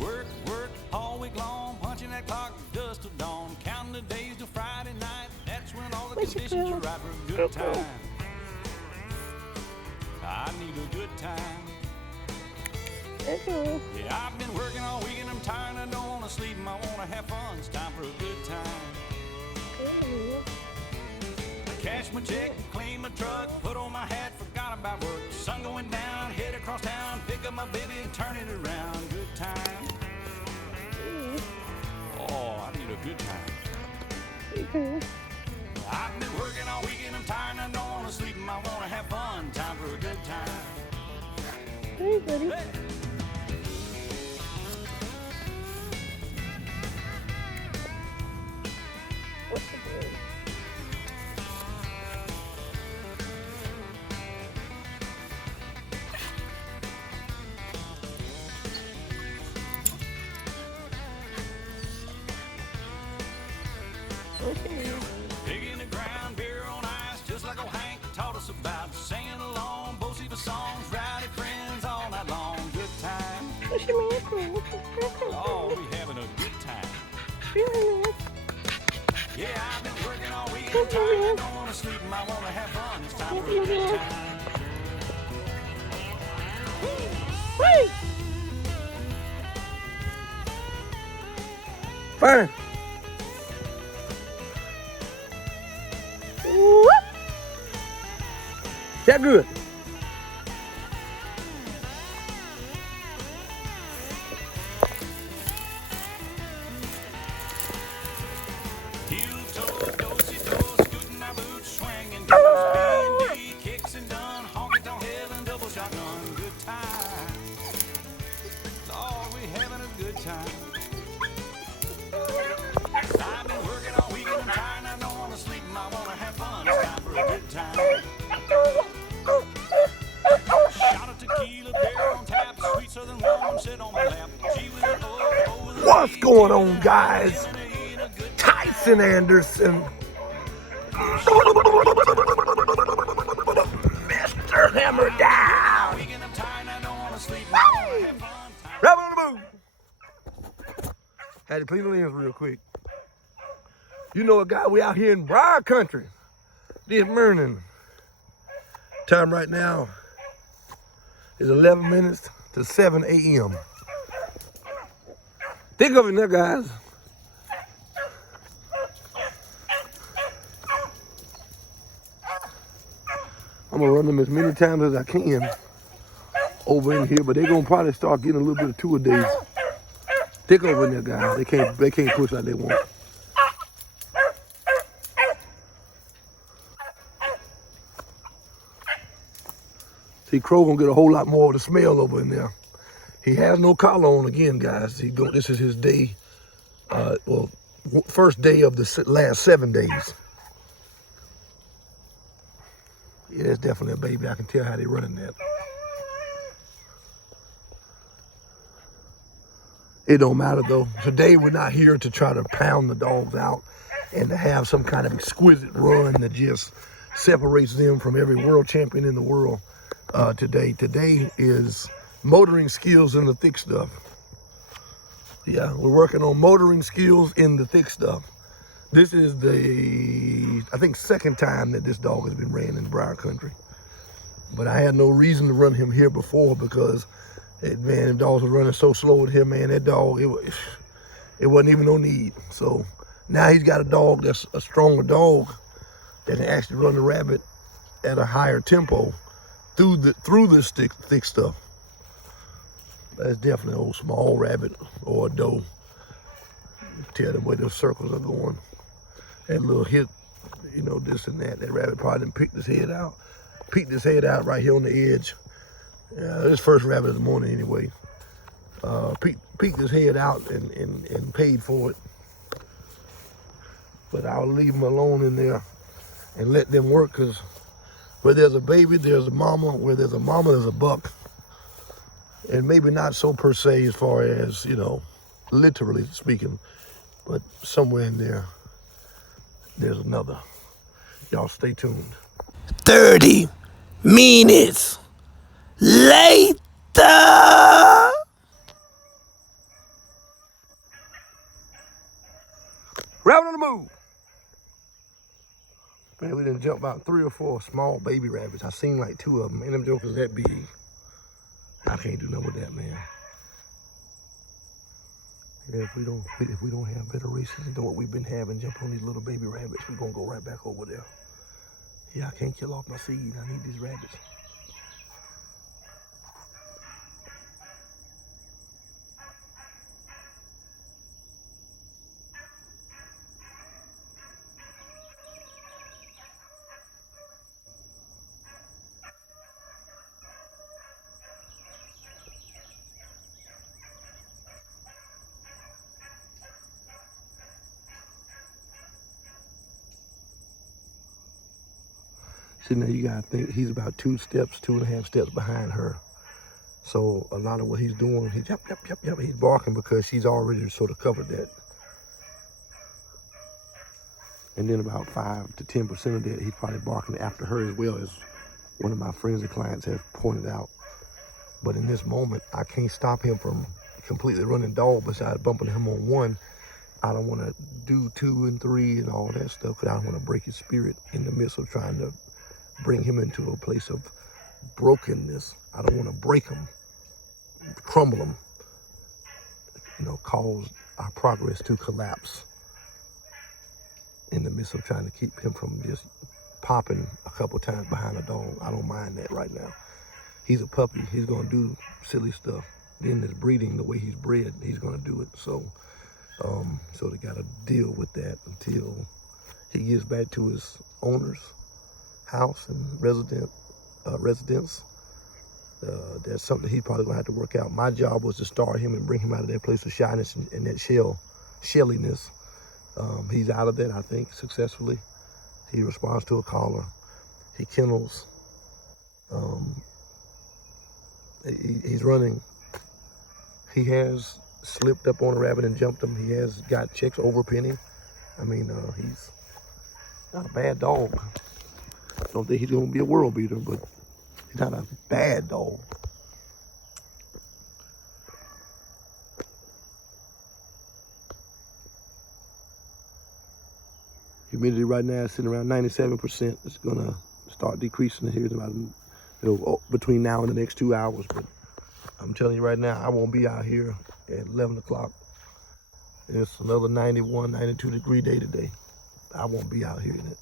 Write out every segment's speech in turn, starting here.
Work, work all week long, punching that clock dust till dawn, counting the days till Friday night. That's when all the conditions are right for a good time. I need a good time. Yeah, I've been working all week and I'm tired. I don't want to sleep and I want to have fun. It's time for a good time. Cash my check, clean my truck, put on my hat, forgot about work. Sun going down, head across town, pick up my baby and turn it around. Good time. Oh, I need a good time. I've been working all week and I'm tired and I don't want to sleep and I want to have fun. Time for a good time. Hey, buddy. Hey. What's the bird? Digging the ground, beer on ice, just like old Hank taught us about. Singing along, both of the songs, rowdy friends all night long. Good time. Oh, we having a good time. Yeah, I've been working all week. I'm tired, I don't want to sleep, and I want to have fun. It's time for a good time. Fine. That good. Kicks and done, honky tonk heaven, double shotgun, good time. Lord, we having a good time. I've been working all week and I'm tired and I don't want to sleep and I want to have fun. It's time for a good time. Shot of tequila, beer on tap, sweet southern woman sit on my lap. She was What's going on, guys? Tyson Anderson. Mr. Hammer down. Rabbit on the move. Had to clean the lens real quick. You know a guy, we out here in Briar Country this morning. Time right now is 11 minutes to 7 a.m. Think of it now, guys. I'm gonna run them as many times as I can over in here, but they're gonna probably start getting a little bit of 2 a days. Think over in there, guys. They can't push like they want. See, Crow gonna get a whole lot more of the smell over in there. He has no collar on again, guys. This is his day, well, first day of the last 7 days. Yeah, that's definitely a baby. I can tell how they running that. It don't matter though. Today we're not here to try to pound the dogs out and to have some kind of exquisite run that just separates them from every world champion in the world today. Today is motoring skills in the thick stuff. Yeah, we're working on motoring skills in the thick stuff. This is the, I think, second time that this dog has been ran in Briar Country. But I had no reason to run him here before because, man, the dogs were running so slow with him, man, that dog, it wasn't even no need. So now he's got a dog that's a stronger dog that can actually run the rabbit at a higher tempo through this thick stuff. That's definitely an old small rabbit or a doe. Tell them where those circles are going. That little hit, you know, this and that. That rabbit probably done peeked his head out right here on the edge. This first rabbit of the morning anyway. Peeked his head out and paid for it. But I'll leave them alone in there and let them work, because where there's a baby, there's a mama. Where there's a mama, there's a buck. And maybe not so per se as far as, you know, literally speaking, but somewhere in there, there's another. Y'all stay tuned. 30 minutes later. Rabbit on the move. Man, we done jumped about 3 or 4 small baby rabbits. I seen like 2 of them. And them jokers that big. I can't do nothing with that, man. Yeah, if we don't have better races than what we've been having, jump on these little baby rabbits, we're gonna go right back over there. Yeah, I can't kill off my seed. I need these rabbits. See, now you gotta think he's about 2.5 steps behind her. So a lot of what he's doing, he's he's barking because she's already sort of covered that. And then about 5 to 10% of that, he's probably barking after her as well, as one of my friends and clients have pointed out. But in this moment, I can't stop him from completely running dog besides bumping him on 1. I don't want to do 2 and 3 and all that stuff because I don't want to break his spirit in the midst of trying to bring him into a place of brokenness. I don't want to break him, crumble him, you know, cause our progress to collapse in the midst of trying to keep him from just popping a couple times behind a dog. I don't mind that right now. He's a puppy. He's going to do silly stuff. Then his breeding, the way he's bred, he's going to do it. So they got to deal with that until he gets back to his owner's house and residence. That's something he's probably gonna have to work out. My job was to start him and bring him out of that place of shyness and that shelliness. He's out of that, I think, successfully. He responds to a caller. He kennels. He's running. He has slipped up on a rabbit and jumped him. He has got checks over penny. I mean, he's not a bad dog. I don't think he's gonna be a world beater, but he's not a bad dog. Humidity right now is sitting around 97%. It's gonna start decreasing here in about, between now and the next 2 hours. But I'm telling you right now, I won't be out here at 11 o'clock. It's another 91, 92 degree day today. I won't be out here in it.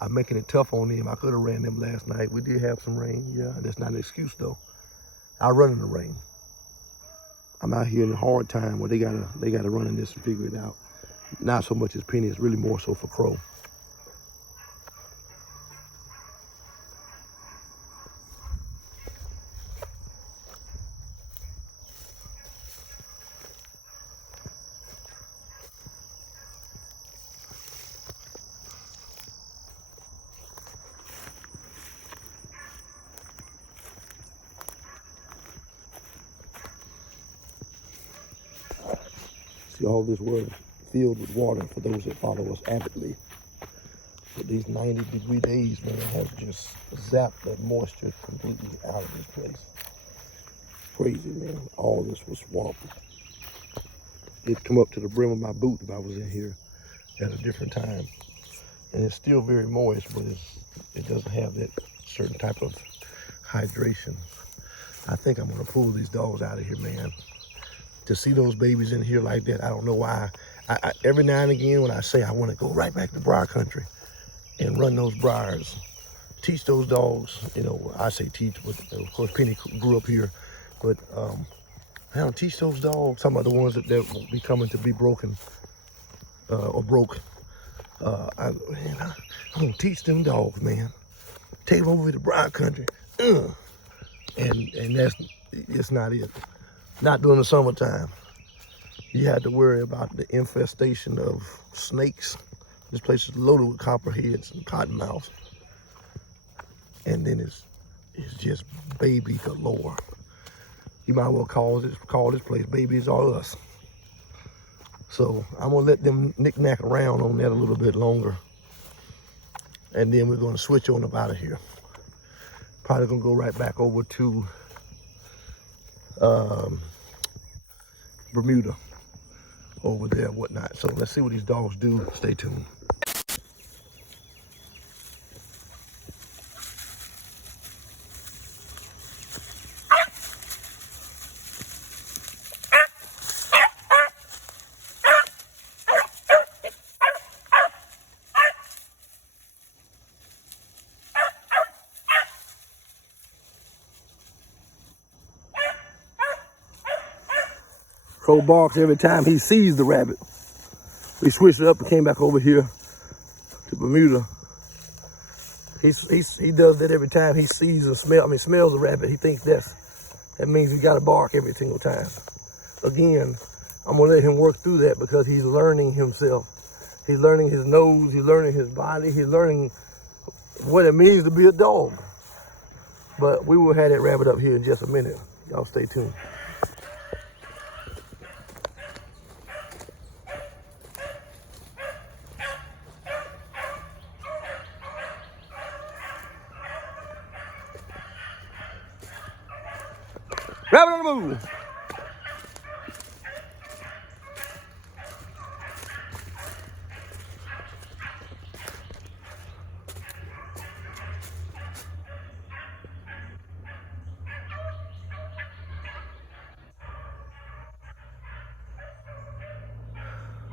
I'm making it tough on them. I could have ran them last night. We did have some rain, yeah. That's not an excuse though. I run in the rain. I'm out here in a hard time where they gotta run in this and figure it out. Not so much as Penny, it's really more so for Crow. See all this world filled with water for those that follow us avidly. But these 90-degree days, man, have just zapped that moisture completely out of this place. Crazy, man. All this was swamp. It'd come up to the brim of my boot if I was in here at a different time. And it's still very moist, but it doesn't have that certain type of hydration. I think I'm gonna pull these dogs out of here, man. To see those babies in here like that, I don't know why. I every now and again when I say I want to go right back to briar country and run those briars, teach those dogs, I say teach, but of course Penny grew up here, but I don't teach those dogs, talking about the ones that will be coming to be broken or broke. I'm gonna teach them dogs, man. Take them over to briar country. And it's not it. Not during the summertime. You had to worry about the infestation of snakes. This place is loaded with copperheads and cottonmouths. And then it's just baby galore. You might well call this place Babies Are Us. So I'm gonna let them knick-knack around on that a little bit longer. And then we're gonna switch on up out of here. Probably gonna go right back over to Bermuda over there, whatnot. So let's see what these dogs do. Stay tuned. Crow barks every time he sees the rabbit. We switched it up and came back over here to Bermuda. He does that every time he sees or smells a rabbit. He thinks that means he got to bark every single time. Again, I'm gonna let him work through that because he's learning himself. He's learning his nose, he's learning his body, he's learning what it means to be a dog. But we will have that rabbit up here in just a minute. Y'all stay tuned. Rabbit on the move.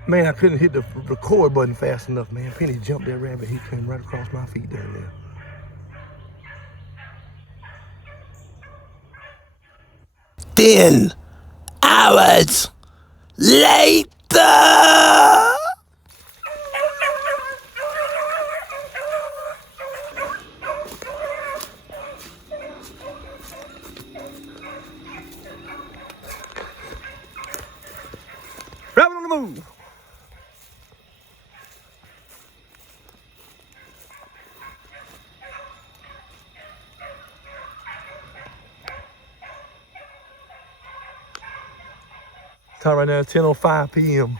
Man, I couldn't hit the record button fast enough, man. Penny jumped that rabbit. He came right across my feet down there. 10 hours later. Rabbit on the move. Time right now is 10:05 p.m.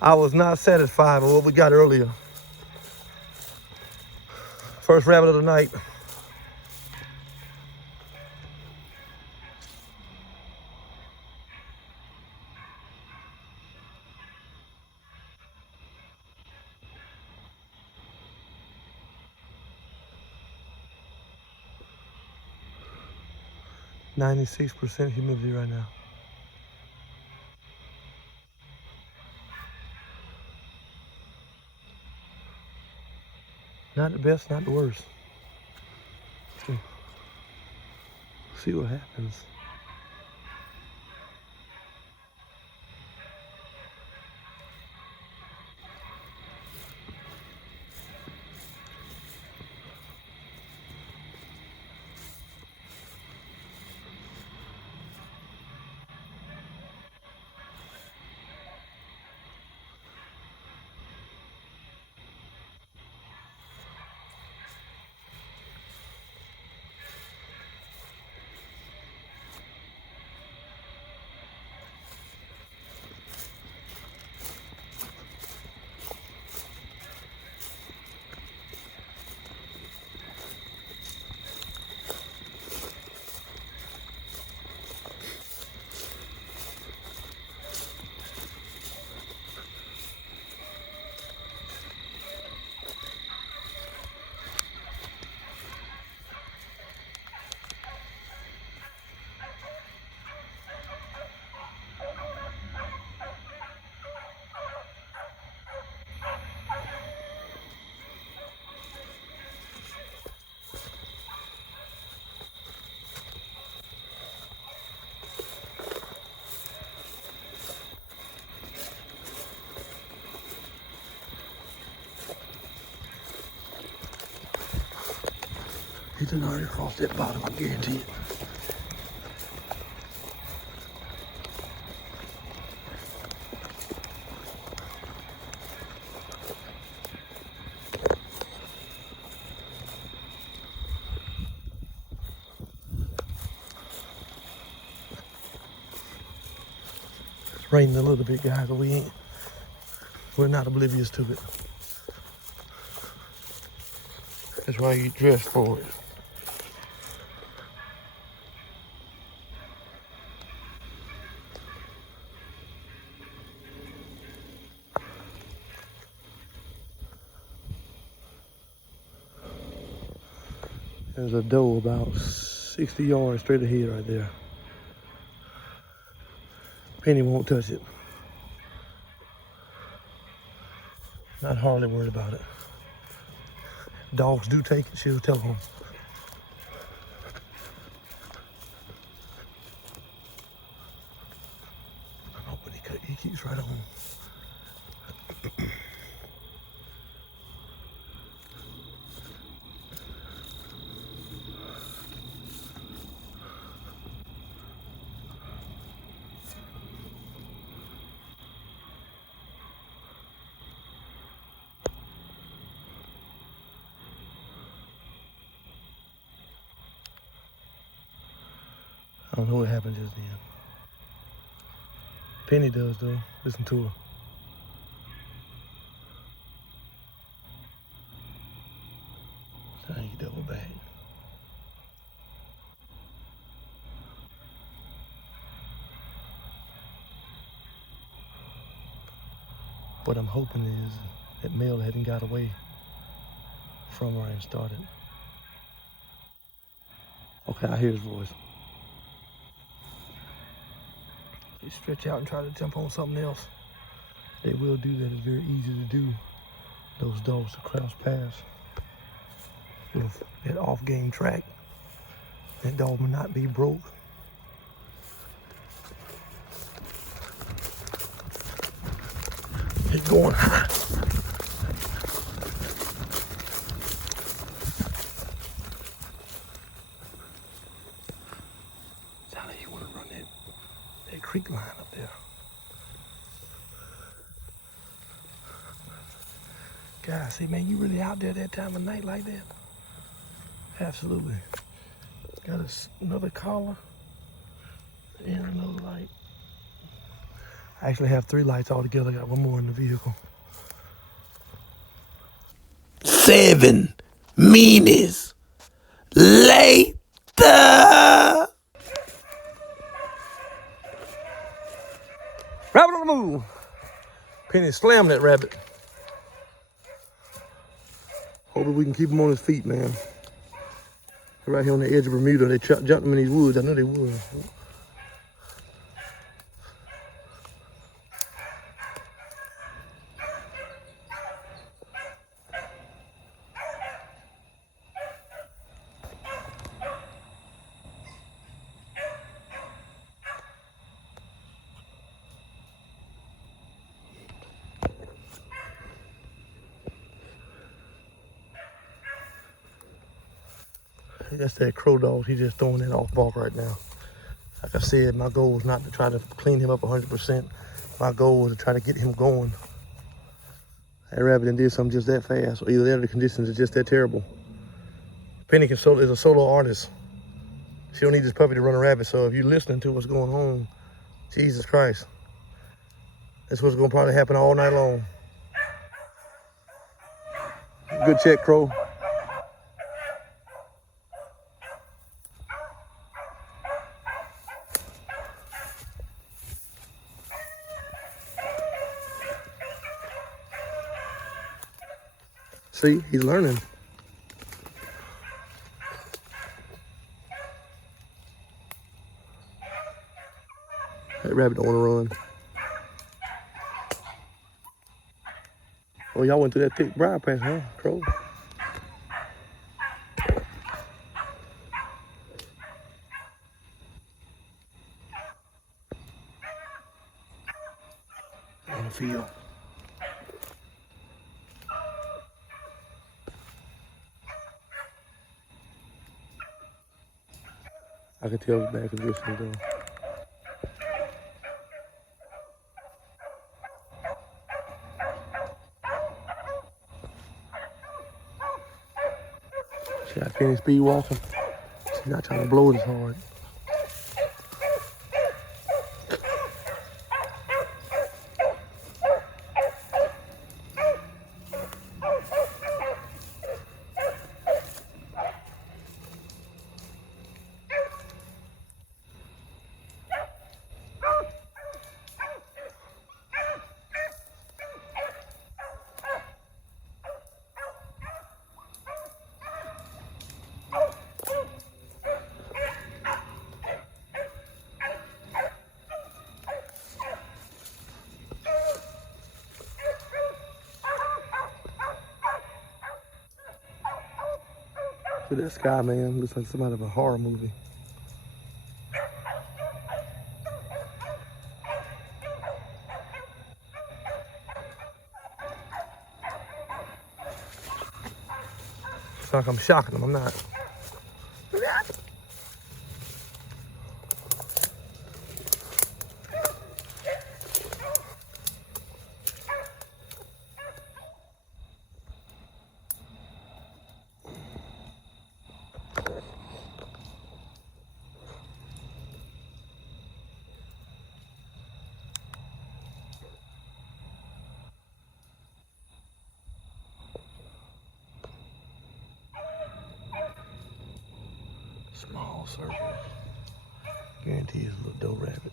I was not satisfied with what we got earlier. First rabbit of the night. %96 humidity right now. Not the best, not the worst. See what happens. He done already crossed that bottom, I guarantee it. raining a little bit, guys, but we're not oblivious to it. That's why you dress for it. There's a doe about 60 yards straight ahead right there. Penny won't touch it. Not hardly worried about it. Dogs do take it, she'll tell them. I'm hoping he keeps right on. I don't know what happened just then. Penny does though. Listen to her. Now you double back. What I'm hoping is that male hadn't got away from her and started. Okay, I hear his voice. They stretch out and try to jump on something else. They will do that. It's very easy to do. Those dogs to cross paths with that off-game track. That dog will not be broke. It's going high. Sound like you want to run that creek line up there. Guys, say, man, you really out there that time of night like that? Absolutely. Got another collar and another light. I actually have 3 lights altogether. I got one more in the vehicle. 7 minutes later. Rabbit on the move. Penny slammed that rabbit. Hopefully we can keep him on his feet, man. They're right here on the edge of Bermuda. They jumped him in these woods. I know they would. That's that crow dog. He's just throwing that off bark right now. Like I said, my goal was not to try to clean him up 100%. My goal was to try to get him going. That rabbit done did something just that fast, or either that or the conditions are just that terrible. Penny is a solo artist. She don't need this puppy to run a rabbit, so if you're listening to what's going on, Jesus Christ. That's what's gonna probably happen all night long. Good check, Crow. See, he's learning. That rabbit don't want to run. Oh, y'all went through that thick briar patch, huh, Crow? On the field. I can tell it's bad conditions though. See, I can't speed walking. She's not trying to blow it as hard. Look at that sky, man. Looks like something out of a horror movie. It's like I'm shocking them. I'm not. Small circles. Guarantee it's a little doe rabbit.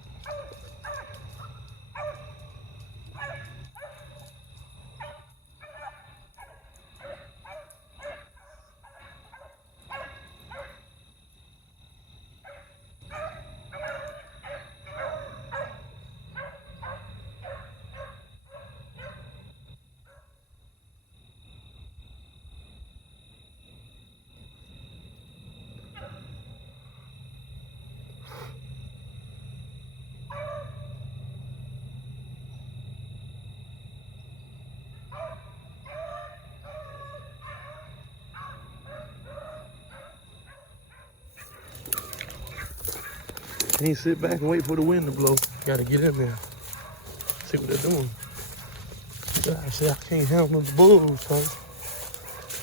Can't sit back and wait for the wind to blow. Gotta get in there. See what they're doing. I say I can't handle the bulls, son.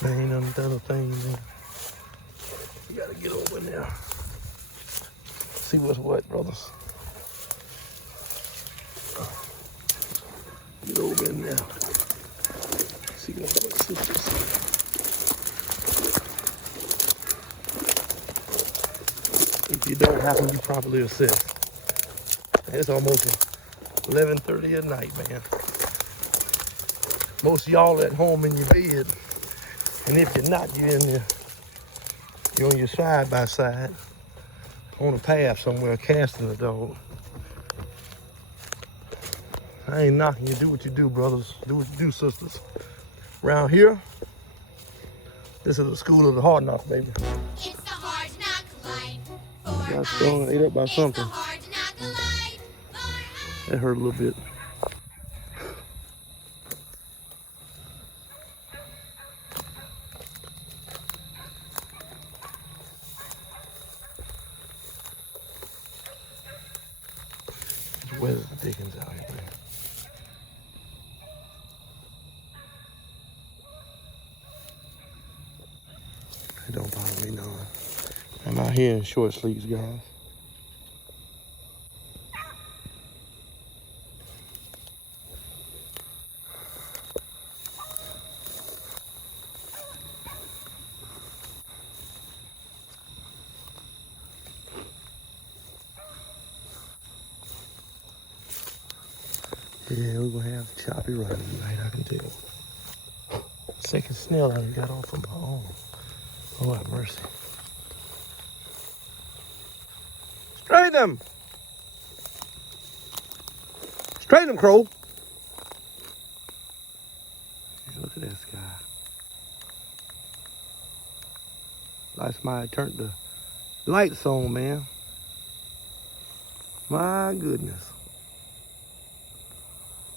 There ain't none of the other things there. You gotta get over in there. See what's what, brothers. Get over in there. See what's what, sisters. If you don't have them, you properly assess. It's almost 11:30 at night, man. Most of y'all at home in your bed, and if you're not, you're on your side by side, on a path somewhere, casting the dog. I ain't knocking you. Do what you do, brothers. Do what you do, sisters. Around here, this is the school of the hard knock, baby. It's the hard knock life. Got stung, ate up by something. That hurt a little bit. It's wet as the dickens out here, man. It don't bother me none. I'm out here in short sleeves, guys. Yeah, we're gonna have choppy running tonight, I can tell. Second snail I got off of my own. Oh, have mercy. Straighten them! Straighten them, Crow! Yeah, look at that sky. Like somebody turned the lights on, man. My goodness.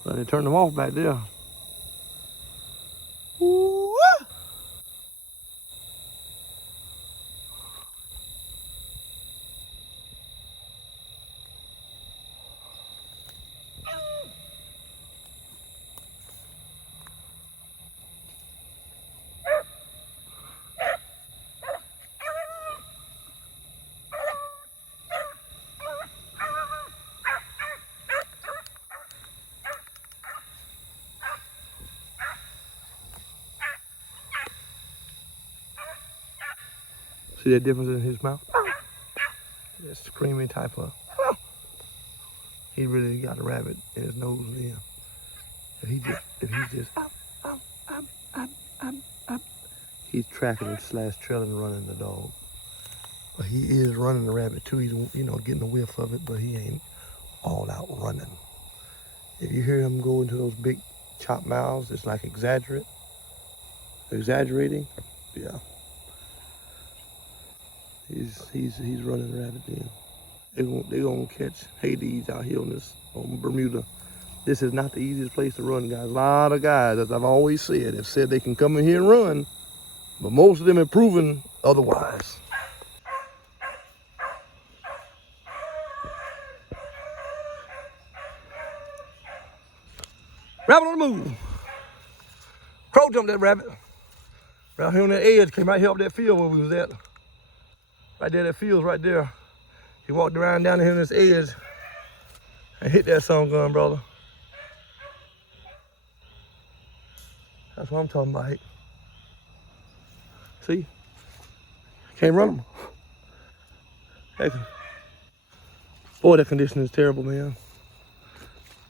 So they turned them off back there. Ooh. See that difference in his mouth? That's the creamy type of. He really got a rabbit in his nose then. If he just, he's tracking and / trailing and running the dog. But he is running the rabbit too. He's, getting a whiff of it, but he ain't all out running. If you hear him go into those big chop mouths, it's like exaggerating. Yeah. He's running rabbit then. They're gonna catch Hades out here on Bermuda. This is not the easiest place to run, guys. A lot of guys, as I've always said, have said they can come in here and run, but most of them have proven otherwise. Rabbit on the move. Crow jumped that rabbit. Right here on that edge, came right here up that field where we was at. Right there, that field's right there. He walked around down here on this edge and hit that sun gun, brother. That's what I'm talking about. See? Can't run them. Heck, boy, that condition is terrible, man.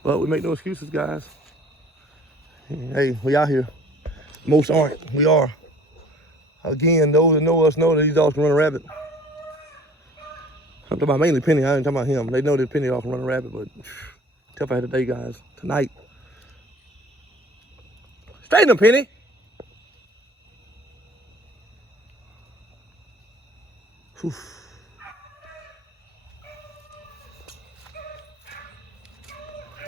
But we make no excuses, guys. Hey, we out here. Most aren't. We are. Again, those that know us know that these dogs can run a rabbit. I'm talking about mainly Penny. I ain't talking about him. They know that Penny dog can run a rabbit, but tough out today, guys. Tonight. Straighten them, Penny. Whew.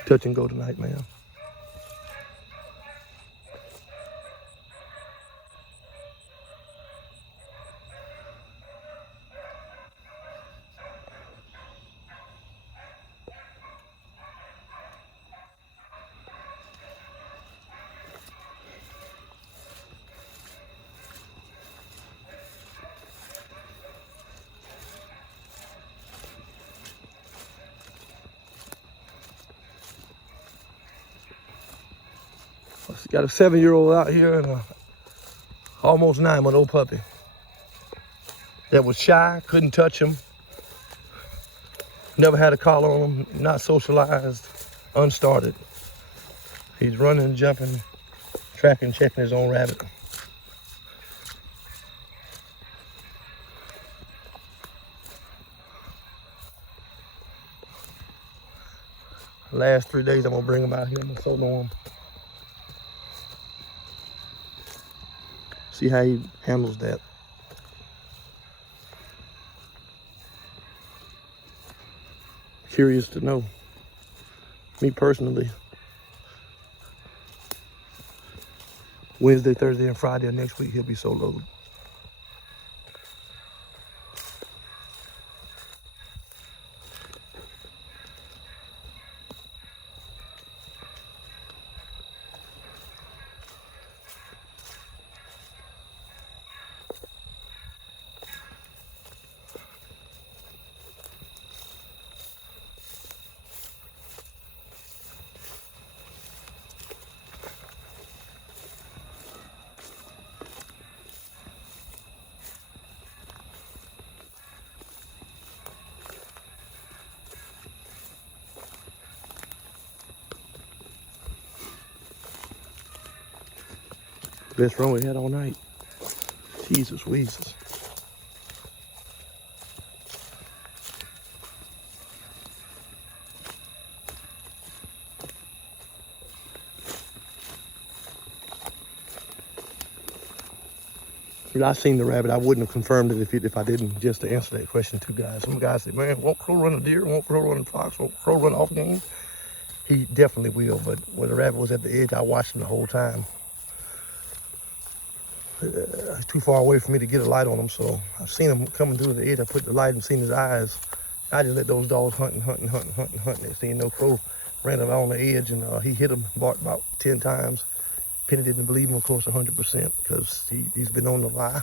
Touch and go tonight, man. Got a 7-year-old out here and a almost 9-month-old puppy that was shy, couldn't touch him, never had a collar on him, not socialized, unstarted. He's running, jumping, tracking, checking his own rabbit. The last 3 days I'm gonna bring him out here, I'm gonna solo him. See how he handles that. Curious to know. Me personally, Wednesday, Thursday, and Friday of next week, he'll be soloed. Best run we had all night. Jesus Weezus. I seen the rabbit. I wouldn't have confirmed it if I didn't, just to answer that question too, guys. Some guys say, man, won't Crow run a deer? Won't Crow run a fox? Won't Crow run off game? He definitely will, but when the rabbit was at the edge, I watched him the whole time. It's too far away for me to get a light on him, so I've seen him coming through the edge. I put the light and seen his eyes. I just let those dogs hunt. Next thing you know, Crow ran along the edge and he hit him, barked about 10 times. Penny didn't believe him, of course, 100%, because he's been on the lie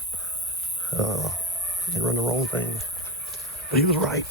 and run the wrong things. But he was right.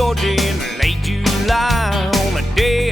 Georgia in late July on a day